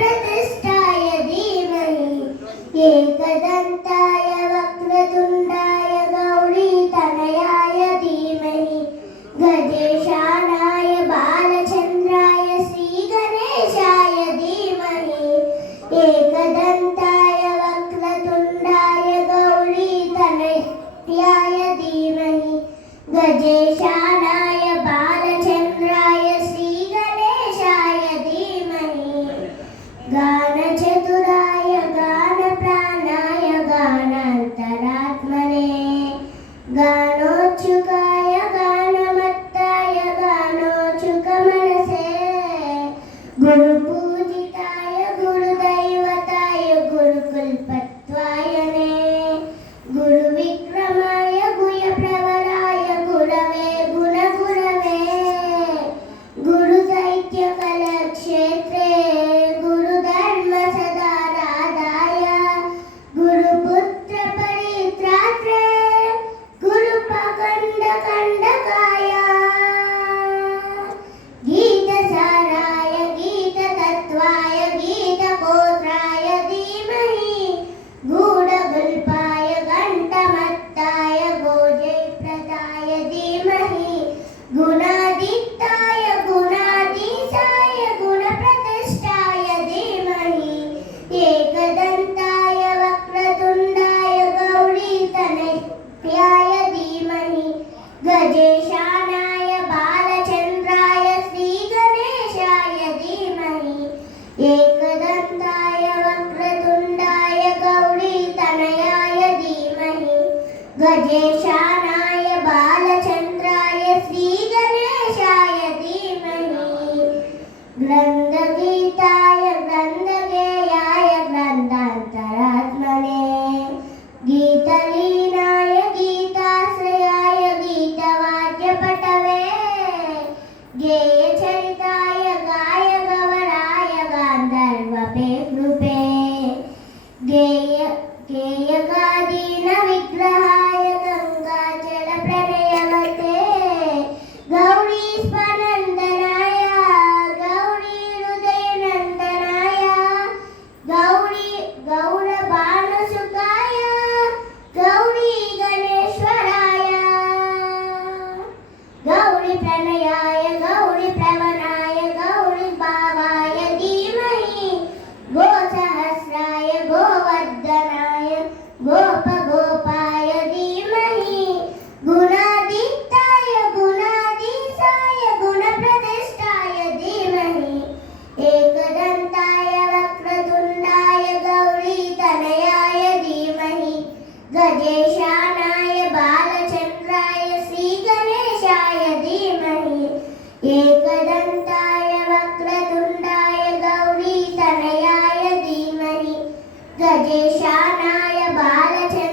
गुणप्रतिष्ठाय धीमहि एकदन्ताय वक्रतुण्डाय गौरीतनयाय धीमहि गजेशानाय बालचन्द्राय श्रीगणेशाय धीमहि एकदन्ताय वक्रतुण्डाय गौरीतनयाय धीमहि गजेशानाय बालचन्द्राय श्रीगणेशाय धीमहि गानचतुराय गानप्राणाय गानान्तरात्मने गानोच्छुकाय गानमत्ताय गानोच्छुकमनसे गुरुपूजिताय गुरुदैवताय गुरुकुलपत्वायने गुरुविक्रमाय गुह्यप्रवराय गुरवे गुणगुरवे गुरुदैत्यकलक्षेत्रे गुरुधर्मसदाराधाय गुरुपुत्रपरित्रात्रे गुरुपकण्डकण्डकाय गीतसाराय गीततत्त्वाय गीतगोत्राय धीमहि गूढगुल्पाय घण्टमत्ताय गोजयप्रदाय धीमहि गुणादित्याय गुणाधीशाय गुणप्रतिष्ठाय धीमहि एकदन्ताय वक्रतुण्डाय गौरीतनयाय धीमहि गजेशानाय बालचन्द्राय श्रीगणेशाय धीमहि एकदन्ताय वक्रतुण्डाय गौरीतनयाय धीमहि गजेशानाय बालचन्द्राय श्रीगणेशाय धीमहि ग्रन्थगीताय ग्रन्थगेयाय ग्रन्थान्तरात्मने गीतलीनाय गीताश्रयाय गीतवाद्यपटवे गेयचरिताय गायगवराय गान्धर्वपेनृपे गेयगादीनविग्रहाय गङ्गाजलप्रणयवते गौरीस्वनन्दनाय गौरीहृदयनन्दनाय गौरभानुसुताय गौरीगणेश्वराय गौरीप्रणयाय गौरीप्रवराय गौरीभावाय धीमहि गोसहस्राय गोवर्धनाय गोपगोपाय धीमहि गुणादित्याय गुणाधीशाय गुणप्रतिष्ठाय धीमहि एकदन्ताय वक्रतुण्डाय गौरीतनयाय धीमहि गजेशानाय बालचन्द्राय श्रीगणेशाय धीमहि एकदन्ताय वक्रतुण्डाय गौरीतनयाय धीमहि गजेशानाय बालचन्द्राय